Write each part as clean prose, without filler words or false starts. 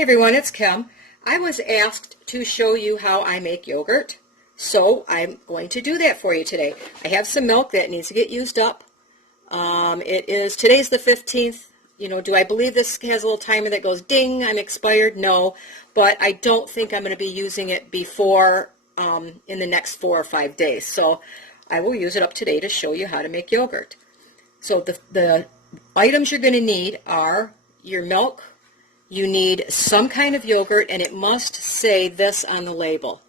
Hey everyone, it's Kim. I was asked to show you how I make yogurt, so I'm going to do that for you today. I have some milk that needs to get used up. Today's the 15th. Do I believe this has a little timer that goes ding, I'm expired? No, but I don't think I'm going to be using it before in the next 4 or 5 days. So I will use it up today to show you how to make yogurt. So the items you're going to need are your milk. You need some kind of yogurt, and it must say this on the label.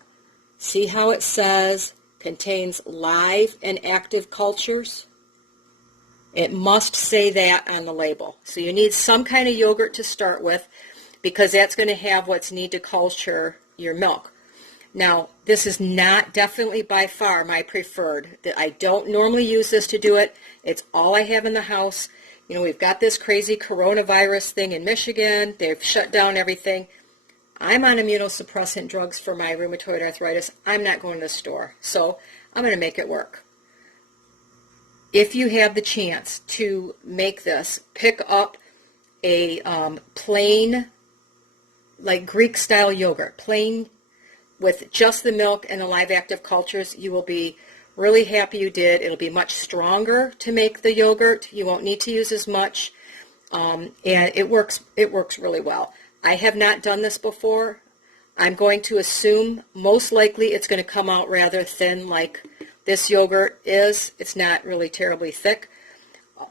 See how it says contains live and active cultures? It must say that on the label. So you need some kind of yogurt to start with because that's going to have what's needed to culture your milk. Now, this is not definitely by far my preferred. I don't normally use this to do it. It's all I have in the house. We've got this crazy coronavirus thing in Michigan. They've shut down everything. I'm on immunosuppressant drugs for my rheumatoid arthritis. I'm not going to the store, so I'm going to make it work. If you have the chance to make this, pick up a plain, like Greek-style yogurt, plain with just the milk and the live active cultures. You will be really happy you did. It'll be much stronger to make the yogurt. You won't need to use as much, and it works really well. I have not done this before. I'm going to assume most likely it's going to come out rather thin like this yogurt is. It's not really terribly thick,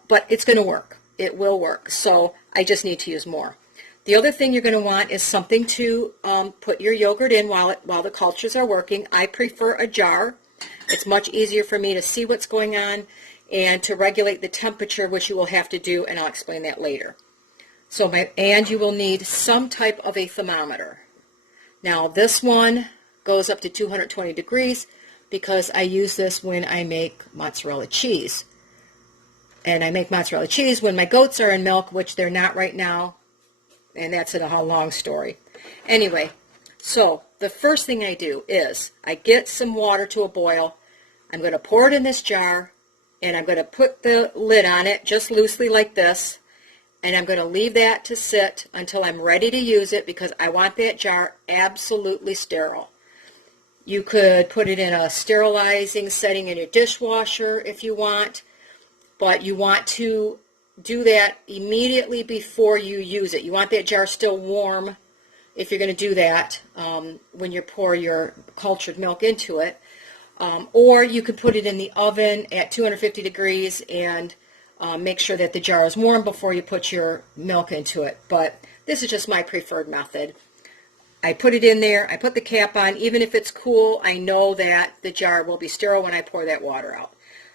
but it's going to work. It will work. So I just need to use more. The other thing you're going to want is something to put your yogurt in while the cultures are working. I prefer a jar. It's much easier for me to see what's going on and to regulate the temperature, which you will have to do, and I'll explain that later. And you will need some type of a thermometer. Now this one goes up to 220 degrees because I use this when I make mozzarella cheese. And I make mozzarella cheese when my goats are in milk, which they're not right now, and that's a whole long story. Anyway, so the first thing I do is I get some water to a boil. I'm going to pour it in this jar, and I'm going to put the lid on it just loosely like this, and I'm going to leave that to sit until I'm ready to use it because I want that jar absolutely sterile. You could put it in a sterilizing setting in your dishwasher if you want, but you want to do that immediately before you use it. You want that jar still warm if you're going to do that when you pour your cultured milk into it. Or you could put it in the oven at 250 degrees and make sure that the jar is warm before you put your milk into it. But this is just my preferred method. I put it in there, I put the cap on. Even if it's cool, I know that the jar will be sterile when I pour that water out.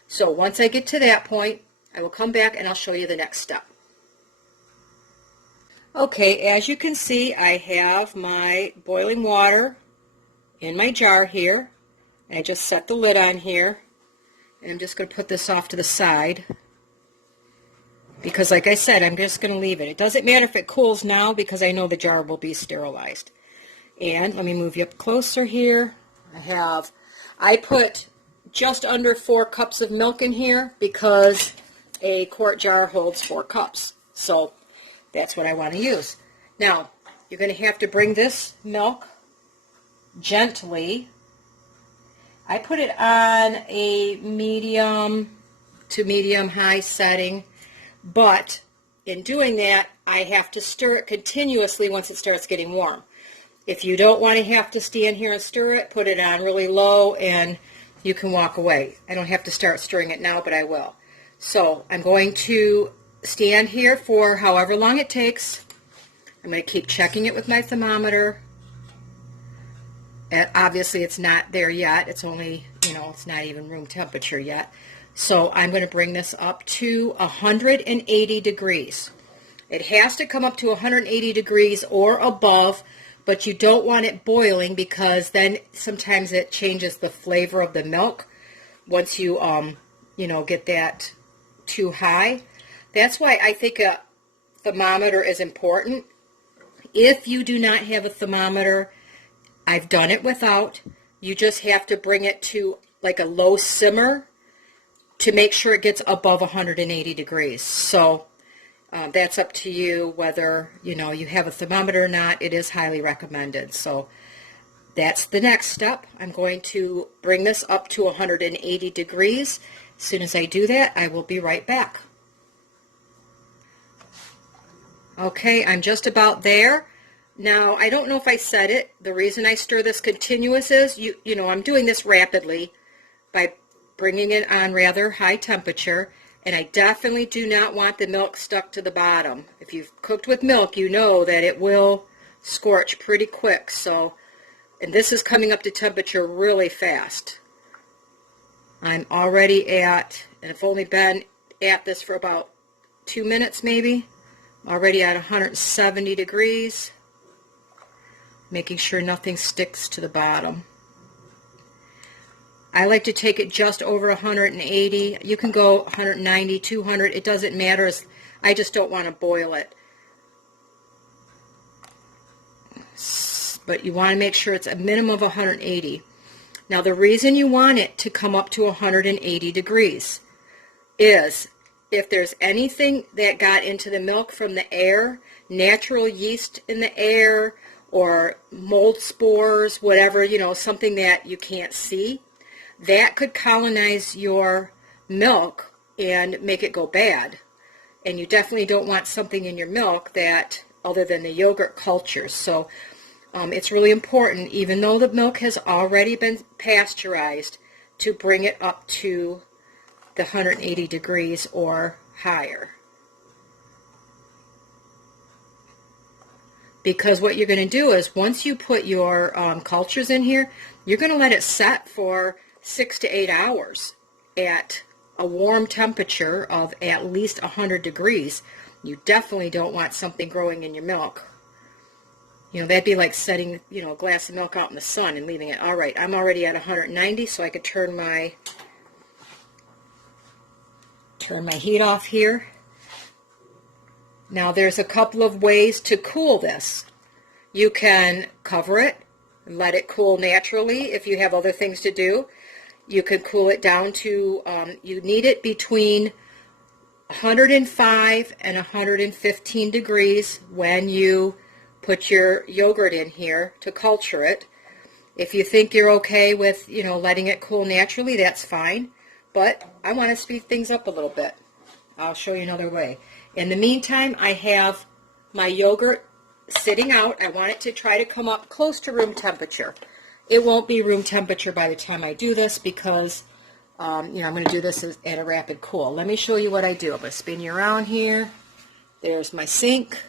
So once I get to that point, I will come back and I'll show you the next step. Okay, as you can see, I have my boiling water in my jar here. I just set the lid on here, and I'm just going to put this off to the side because, like I said, I'm just going to leave it. It doesn't matter if it cools now because I know the jar will be sterilized. And let me move you up closer here. I put just under 4 cups of milk in here because a quart jar holds 4 cups. So that's what I want to use. Now, you're going to have to bring this milk gently. I put it on a medium to medium-high setting, but in doing that, I have to stir it continuously once it starts getting warm. If you don't want to have to stand here and stir it, put it on really low and you can walk away. I don't have to start stirring it now, but I will. So I'm going to stand here for however long it takes. I'm going to keep checking it with my thermometer. Obviously, it's not there yet. It's only, it's not even room temperature yet. So I'm going to bring this up to 180 degrees. It has to come up to 180 degrees or above, but you don't want it boiling because then sometimes it changes the flavor of the milk once you, get that too high. That's why I think a thermometer is important. If you do not have a thermometer, I've done it without. You just have to bring it to like a low simmer to make sure it gets above 180 degrees. So That's up to you whether, you have a thermometer or not. It is highly recommended. So that's the next step. I'm going to bring this up to 180 degrees. As soon as I do that, I will be right back. Okay, I'm just about there. Now, I don't know if I said it. The reason I stir this continuous is, I'm doing this rapidly by bringing it on rather high temperature, and I definitely do not want the milk stuck to the bottom. If you've cooked with milk, you know that it will scorch pretty quick. So, and this is coming up to temperature really fast. I'm already at, and I've only been at this for about 2 minutes maybe, already at 170 degrees, making sure nothing sticks to the bottom. I like to take it just over 180. You can go 190, 200. It doesn't matter. I just don't want to boil it. But you want to make sure it's a minimum of 180. Now, the reason you want it to come up to 180 degrees is if there's anything that got into the milk from the air, natural yeast in the air, or mold spores, whatever, something that you can't see, that could colonize your milk and make it go bad. And you definitely don't want something in your milk that, other than the yogurt cultures. So it's really important, even though the milk has already been pasteurized, to bring it up to the 180 degrees or higher. Because what you're going to do is, once you put your cultures in here, you're going to let it set for 6 to 8 hours at a warm temperature of at least 100 degrees. You definitely don't want something growing in your milk. That'd be like setting, a glass of milk out in the sun and leaving it. All right, I'm already at 190, so I could turn my heat off here. Now, there's a couple of ways to cool this. You can cover it and let it cool naturally if you have other things to do. You can cool it down to, you need it between 105 and 115 degrees when you put your yogurt in here to culture it. If you think you're okay with, letting it cool naturally, that's fine. But I want to speed things up a little bit. I'll show you another way. In the meantime, I have my yogurt sitting out. I want it to try to come up close to room temperature. It won't be room temperature by the time I do this because, I'm going to do this at a rapid cool. Let me show you what I do. I'm going to spin you around here. There's my sink.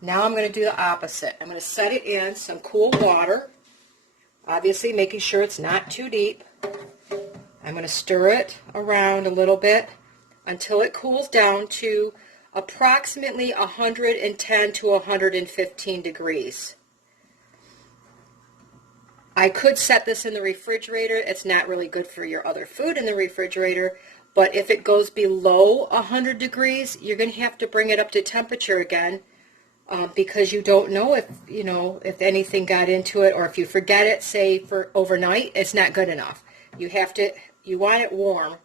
Now I'm going to do the opposite. I'm going to set it in some cool water, obviously making sure it's not too deep. I'm going to stir it around a little bit until it cools down to approximately 110 to 115 degrees. I could set this in the refrigerator. It's not really good for your other food in the refrigerator, but if it goes below 100 degrees, you're going to have to bring it up to temperature again because you don't know if anything got into it, or if you forget it, say for overnight, it's not good enough. You want it warm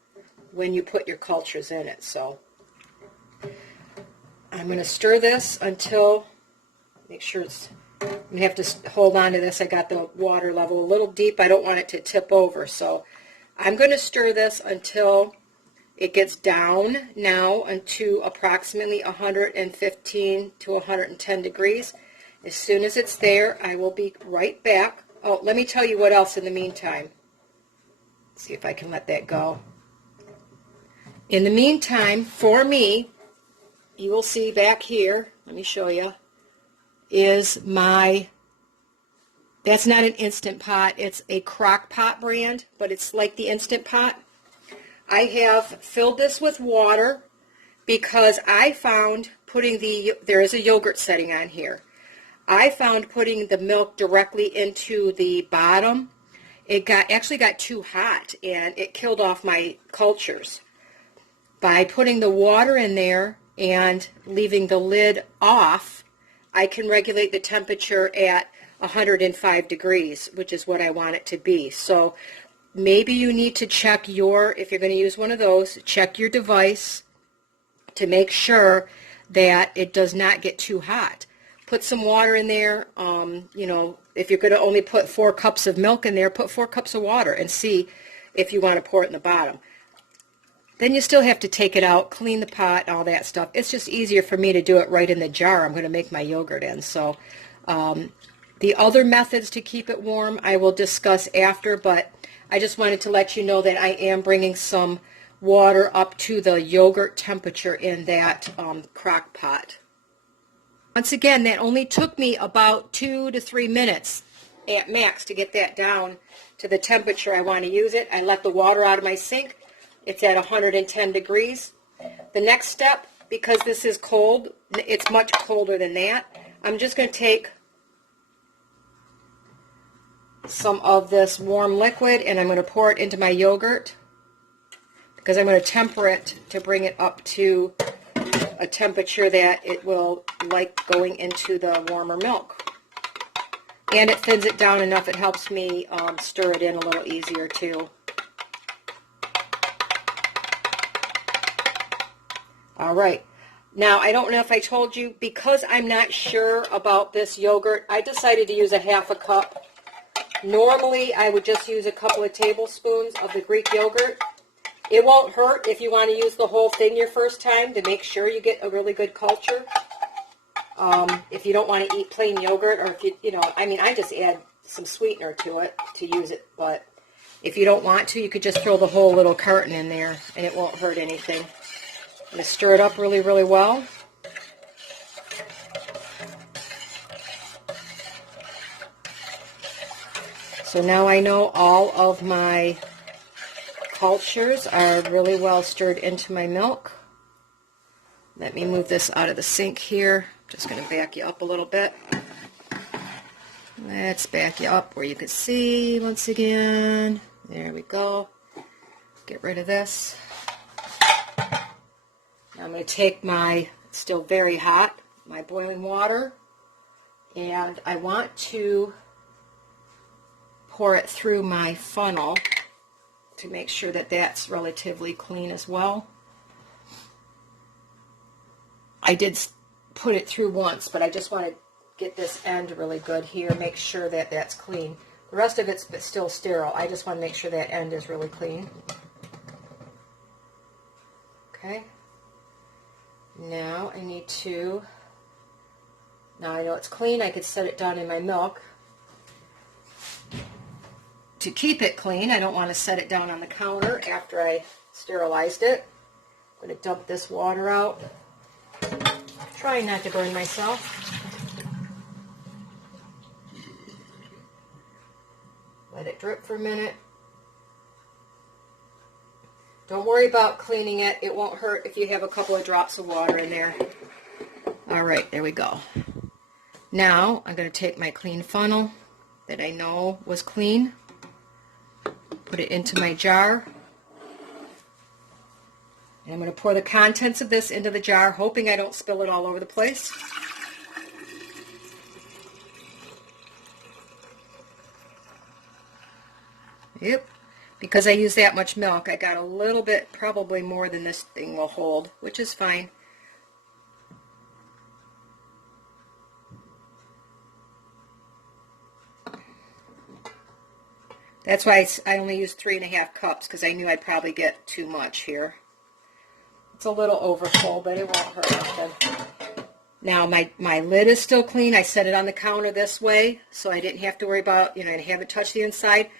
when you put your cultures in it. So I'm going to stir this until, make sure it's, I'm going to have to hold on to this. I got the water level a little deep. I don't want it to tip over. So I'm going to stir this until it gets down now into approximately 115 to 110 degrees. As soon as it's there, I will be right back. Oh, let me tell you what else in the meantime. Let's see if I can let that go. In the meantime, for me, you will see back here, let me show you, is my, that's not an Instant Pot, it's a Crock Pot brand, but it's like the Instant Pot. I have filled this with water because I found there is a yogurt setting on here. I found putting the milk directly into the bottom, it actually got too hot and it killed off my cultures. By putting the water in there and leaving the lid off, I can regulate the temperature at 105 degrees, which is what I want it to be. So maybe you need to check if you're going to use one of those, check your device to make sure that it does not get too hot. Put some water in there. You know, if you're going to only put 4 cups of milk in there, put 4 cups of water and see if you want to pour it in the bottom. Then you still have to take it out, clean the pot, all that stuff. It's just easier for me to do it right in the jar I'm going to make my yogurt in. So the other methods to keep it warm I will discuss after, but I just wanted to let you know that I am bringing some water up to the yogurt temperature in that crock pot. Once again, that only took me about 2 to 3 minutes at max to get that down to the temperature I want to use it. I let the water out of my sink. It's at 110 degrees. The next step, because this is cold, it's much colder than that, I'm just going to take some of this warm liquid and I'm going to pour it into my yogurt because I'm going to temper it to bring it up to a temperature that it will like going into the warmer milk. And it thins it down enough, it helps me stir it in a little easier too. All right. Now, I don't know if I told you, because I'm not sure about this yogurt, I decided to use a half a cup. Normally, I would just use a couple of tablespoons of the Greek yogurt. It won't hurt if you want to use the whole thing your first time to make sure you get a really good culture. If you don't want to eat plain yogurt, or if you know, I mean, I just add some sweetener to it to use it, but if you don't want to, you could just throw the whole little carton in there and it won't hurt anything. I'm going to stir it up really, really well. So now I know all of my cultures are really well stirred into my milk. Let me move this out of the sink here. Just going to back you up a little bit. Let's back you up where you can see once again. There we go. Get rid of this. Now I'm going to take my, still very hot, my boiling water, and I want to pour it through my funnel to make sure that that's relatively clean as well. I did put it through once, but I just want to get this end really good here, make sure that that's clean. The rest of it's still sterile. I just want to make sure that end is really clean. Okay. Now I need to, now I know it's clean, I could set it down in my milk. To keep it clean, I don't want to set it down on the counter after I sterilized it. I'm going to dump this water out. Trying not to burn myself. Let it drip for a minute. Don't worry about cleaning it. It won't hurt if you have a couple of drops of water in there. All right, there we go. Now I'm going to take my clean funnel that I know was clean, put it into my jar, and I'm going to pour the contents of this into the jar, hoping I don't spill it all over the place. Yep. Because I use that much milk, I got a little bit, probably more than this thing will hold, which is fine. That's why I only used 3.5 cups, because I knew I'd probably get too much here. It's a little overfull, but it won't hurt nothing. Now my lid is still clean. I set it on the counter this way, so I didn't have to worry about, you know, I haven't touched the inside.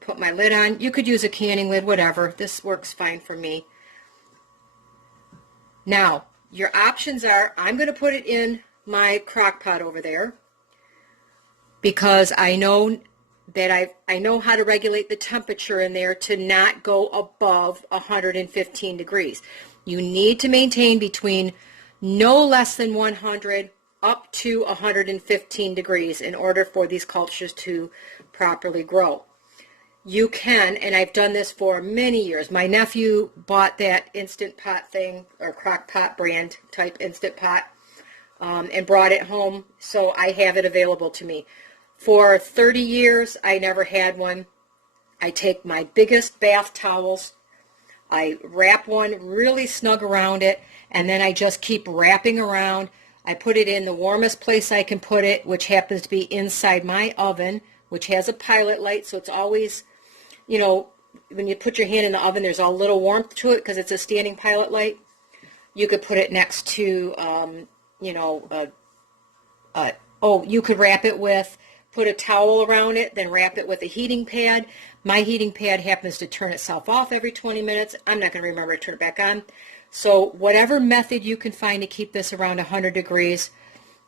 Put my lid on. You could use a canning lid, whatever. This works fine for me. Now, your options are, I'm going to put it in my crock pot over there because I know that I know how to regulate the temperature in there to not go above 115 degrees. You need to maintain between no less than 100 up to 115 degrees in order for these cultures to properly grow. You can, and I've done this for many years. My nephew bought that Instant Pot thing, or crock pot brand type Instant Pot, and brought it home, so I have it available to me. For 30 years, I never had one. I take my biggest bath towels, I wrap one really snug around it, and then I just keep wrapping around. I put it in the warmest place I can put it, which happens to be inside my oven, which has a pilot light, so it's always, you know, when you put your hand in the oven, there's a little warmth to it because it's a standing pilot light. You could put it next to, you know, you could wrap it with, put a towel around it, then wrap it with a heating pad. My heating pad happens to turn itself off every 20 minutes. I'm not going to remember to turn it back on. So whatever method you can find to keep this around 100 degrees,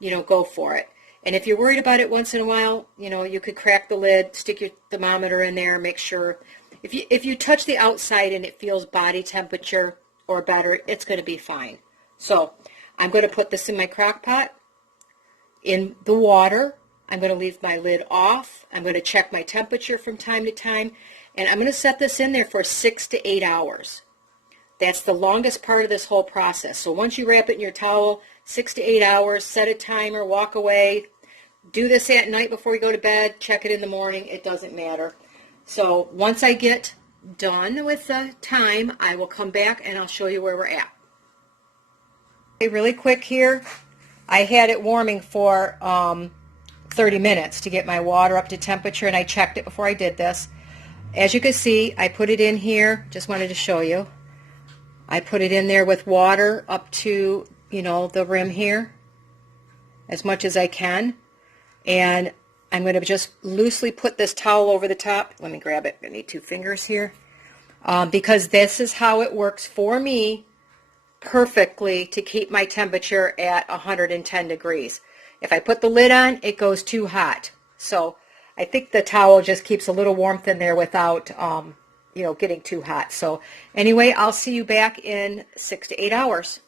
you know, go for it. And if you're worried about it once in a while, you know, you could crack the lid, stick your thermometer in there, make sure. If you touch the outside and it feels body temperature or better, it's going to be fine. So I'm going to put this in my crock pot in the water. I'm going to leave my lid off. I'm going to check my temperature from time to time. And I'm going to set this in there for 6 to 8 hours. That's the longest part of this whole process. So once you wrap it in your towel, 6 to 8 hours, set a timer, walk away. Do this at night before you go to bed. Check it in the morning. It doesn't matter. So once I get done with the time, I will come back and I'll show you where we're at. Okay, really quick here. I had it warming for 30 minutes to get my water up to temperature, and I checked it before I did this. As you can see, I put it in here. Just wanted to show you. I put it in there with water up to, you know, the rim here as much as I can. And I'm going to just loosely put this towel over the top. Let me grab it. I need 2 fingers here. Because this is how it works for me perfectly to keep my temperature at 110 degrees. If I put the lid on, it goes too hot. So I think the towel just keeps a little warmth in there without, you know, getting too hot. So anyway, I'll see you back in 6 to 8 hours.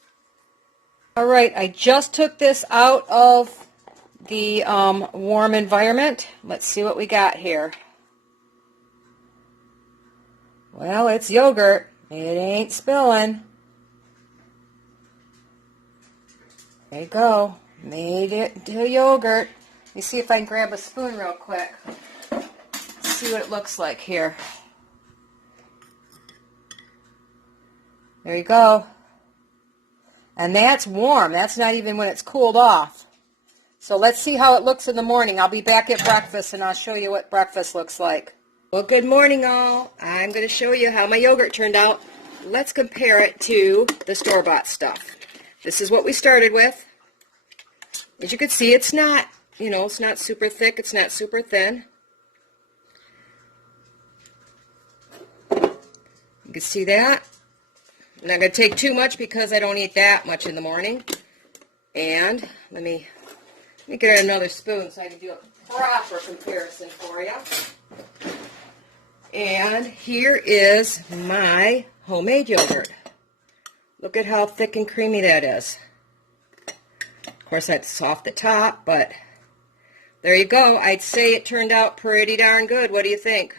All right, I just took this out of the warm environment. Let's see what we got here. Well, it's yogurt. It ain't spilling. There you go. Made it into yogurt. Let me see if I can grab a spoon real quick. See what it looks like here. There you go. And that's warm. That's not even when it's cooled off. So let's see how it looks in the morning. I'll be back at breakfast and I'll show you what breakfast looks like. Well, good morning all. I'm going to show you how my yogurt turned out. Let's compare it to the store-bought stuff. This is what we started with. As you can see, it's not, you know, it's not super thick. It's not super thin. You can see that. I'm not going to take too much because I don't eat that much in the morning. And let me get another spoon so I can do a proper comparison for you. And here is my homemade yogurt. Look at how thick and creamy that is. Of course, that's soft at the top, but there you go. I'd say it turned out pretty darn good. What do you think?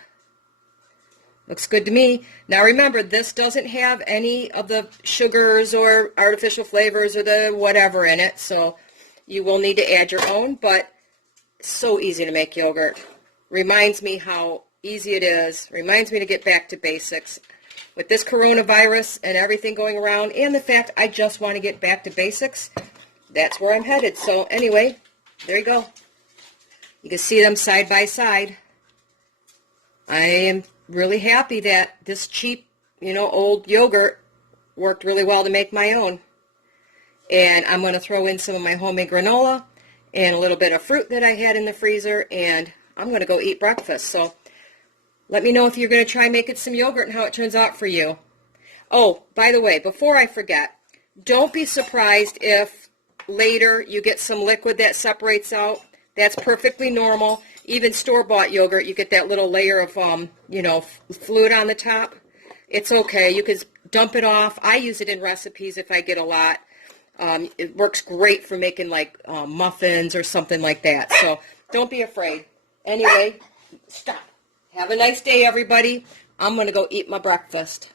Looks good to me. Now remember, this doesn't have any of the sugars or artificial flavors or the whatever in it, so you will need to add your own, but so easy to make yogurt. Reminds me how easy it is. Reminds me to get back to basics. With this coronavirus and everything going around, and the fact I just want to get back to basics, that's where I'm headed. So anyway, there you go. You can see them side by side. I am really happy that this cheap, you know, old yogurt worked really well to make my own. And I'm going to throw in some of my homemade granola and a little bit of fruit that I had in the freezer, and I'm going to go eat breakfast. So let me know if you're going to try making some yogurt and how it turns out for you. Oh, by the way, before I forget, don't be surprised if later you get some liquid that separates out. That's perfectly normal. Even store-bought yogurt, you get that little layer of, you know, fluid on the top. It's okay. You can dump it off. I use it in recipes if I get a lot. It works great for making, like, muffins or something like that. So don't be afraid. Anyway, stop. Have a nice day, everybody. I'm going to go eat my breakfast.